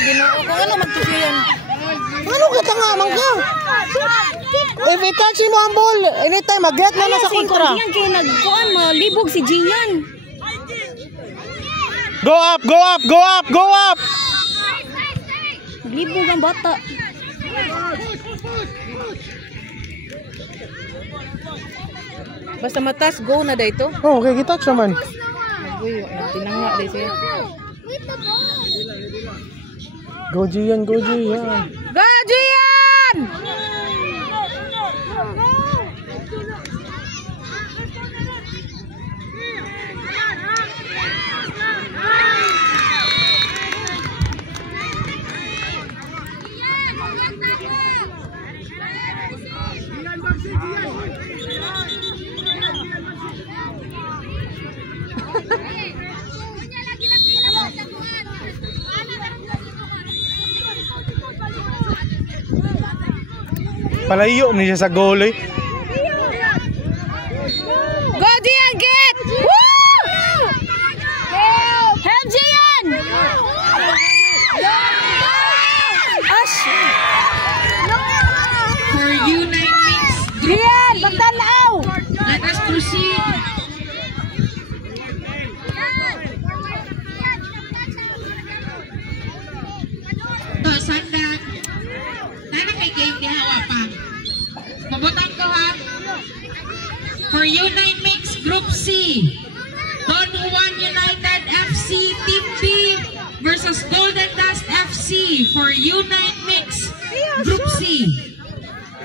Ginoo ko ano magtusiyan. Ano ka tanga man ka? If i-touch mo ang ball, anytime mag-get na sa kontra. Yan kay nagkuan mo, libog si Gian. Go up, go up, go up, go up. Libog ang bata. Basta matas, go na dito. Oh, okay, kita naman. Uy, tinanga dito siya. Go Gian, go Gian. Go Gian! Palayo ni siya sa goal eh. Go Gian, get! Woo! Help Gian! Ash! For U9 Mix Group Gian, C, pagtanaw! let us proceed. To, sanda. Nana kay game di hawa pa. Mabutang ko ha. For U9 Mix Group C, Don Juan United FC Team B versus Golden Dust FC for U9 Mix Group C.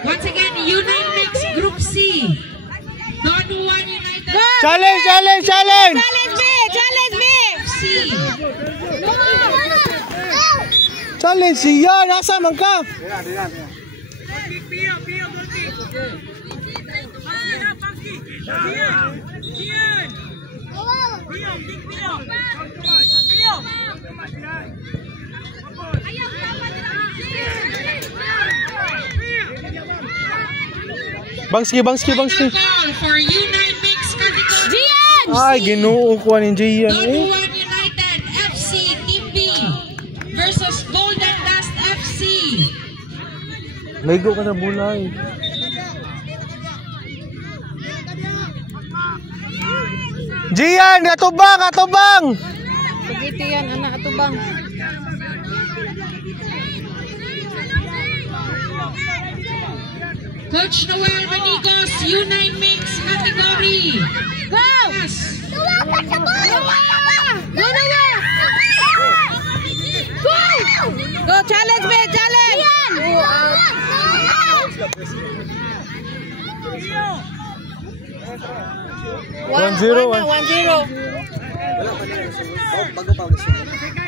Once again, U9 Mix Group C, Don Juan United Challenge, challenge, challenge. Challenge me! Challenge me! FC. Challenge siya, nasa man ka? Bangski, bangski, bangski. Call for U9 Mix category. Gian! Ay, ginuo ko ni Gian Don eh. Juan United FC Team B versus Golden Dust FC. Lego ka na bulay. Gian, atubang, atubang. Pagiti yan, anak atubang. Coach Noel Manigos, U9 Mix category. Go! Yes. Go Noah! Go! Go, challenge me, challenge! Go out. 1-0.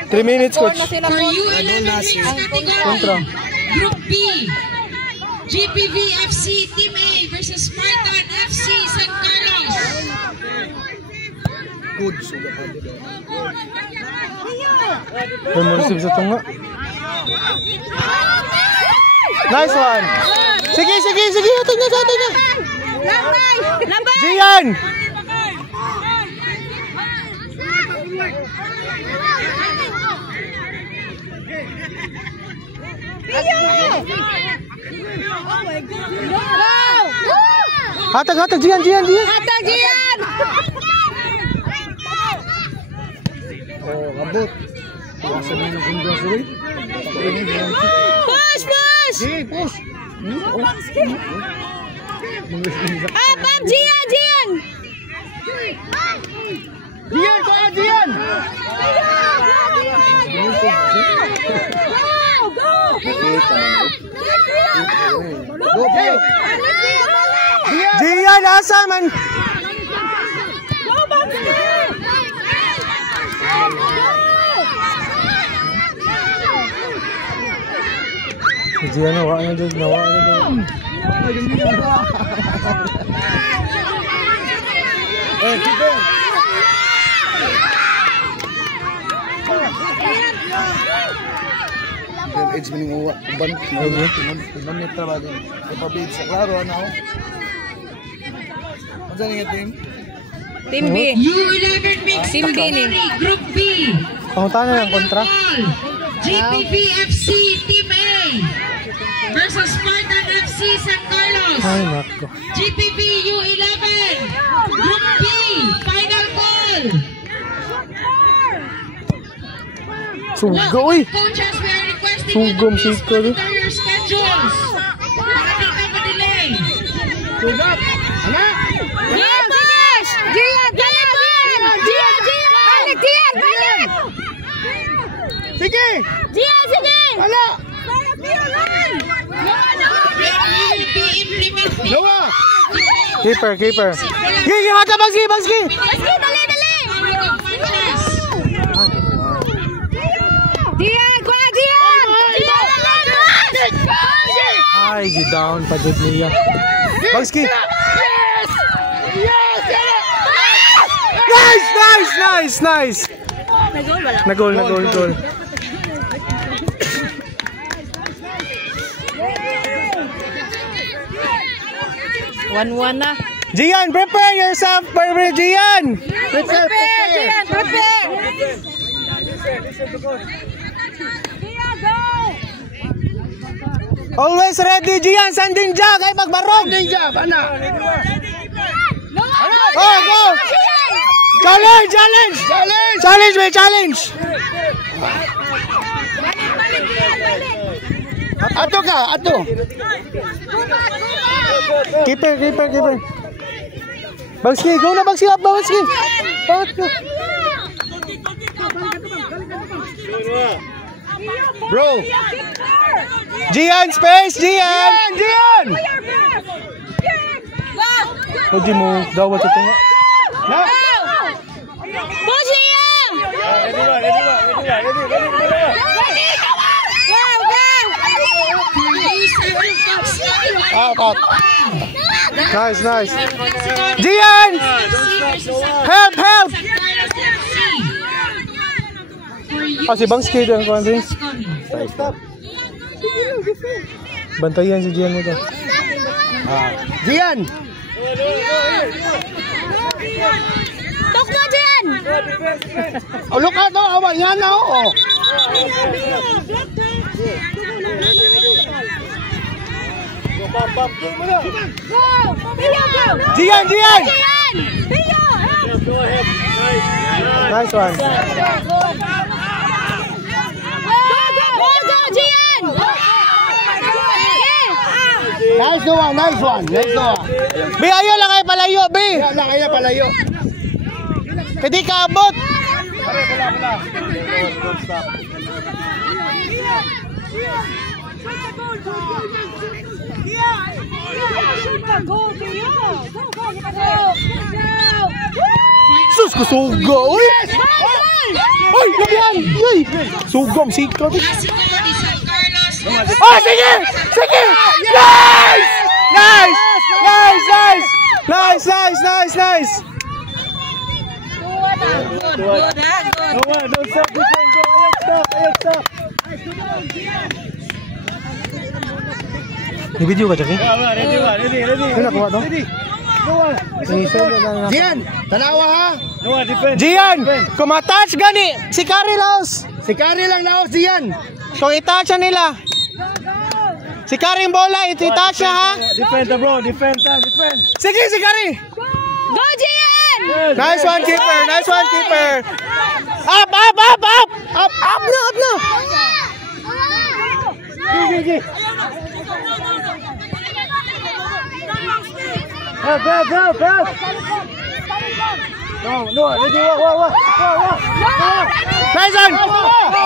3 minutes, coach. Na sila For po. U11 Mix category. Kontra. Group B. GPV FC Team A versus Spartan FC San Carlos. May marisip sa tunga. Nice one. Sige, sige, sige. Hatag na, hatag na. Lambay! Lambay! Gian! Go! Hatag, hatag. Gian, Gian, Gian. Hatag Gian! Oh, abot. Asa na yung kundang sulit. Push! Push! Sige, push. Ah, Pam! Gian! Gian! Gian, ko Gian! Go! Go! Gian, asa man? Gian, nawa na doon, nawa na doon. Eh, tipo. Yung age maning uwan, tumamit trabaho din. Ay pabid sa klaro, ano ako? Ano dyan yung team? Team B. U11 Mix Team B ni. category. Group B. Pangutan na ng kontra. Call GPV FC Team A versus Spartan FC San Carlos. Ay, nako. GPV U11 Group B final call. Suga, uy. Coaches, we are requesting Sugom you to please sika, eh. monitor your schedules. Para di ka ma-delay. Sige! Wala! Be implemented. Lawa! Keeper. Gigi, hata Bagski! Public of matches. Ay, down pa dyan niya. Bagski! Nice! Nagol. 1-1 na. Gian, prepare yourself, Gian! Prepare. Always ready, Gian! Sanding Jack! Ay, magbarog! Sanding Jack, ana! Oh, go! Challenge! Ato ka, ato! Keeper. Bagski, go na Bagski! Bro! Gian, space! Gian! O, di mo, dawat ito nga. Nice. Gian! Help! Si Bagski doon ko ansin. Bantayan si Gian mo to. Gian! Tok mo dyan! Look at to, awan yan na oh. Gian! Nice one. Nice one. Be, ayaw lang kayo palayo, Be. Kaya palayo. Kadi ka abot. Sus, kusuga, uy! Uy, labihan! Uy! Sugom, sikot. Oh, sige! Nice! Don't stop, stop. Ni-video ka, Jackie? Ready. Kaya nakuha to? Gian, tanawa ha. Gian, kung matouch gani, si Kari Laos. Si Kari lang naos, Gian. Kung itouch nila. Si Kari yung bola, itouch niya ha. Defend bro. Sige, si Kari. Go, Gian! Nice one, keeper. Up na. Sige. Go. No, ready, wah. Nice one.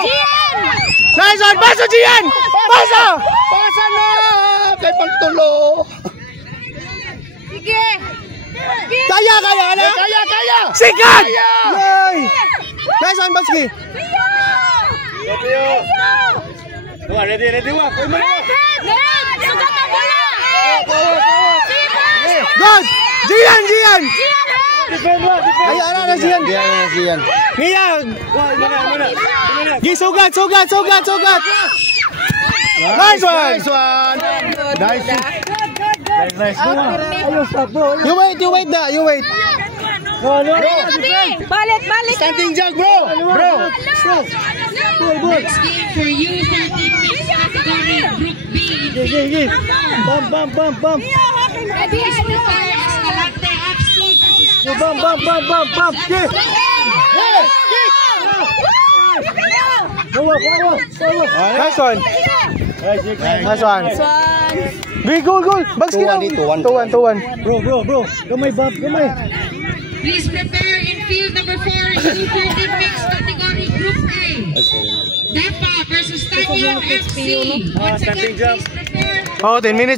Gian! Nice one, baso Gian. Baso. Pasa na. Kay pagtulo. Sige! Kaya. Kaya. Sikat. Yay. Nice one, Bagski. Ready, wah. Sugat ang bola! Good. Gian. Ay, na Gian. Nia. Sugat. Nice one. You wait. Balik! Standing Jack, bro. Next game for U13 mixed category Group B. Bam. Please prepare Escalante FC versus Bam. Nice one. Nice one. Big goal. Bags kinaw. 2-1. Bro. Gamay. Please prepare in field number 4 U13 mixed category Group A. Depa versus Tanyang FC. Once again, please prepare. Oh, 10 minutes.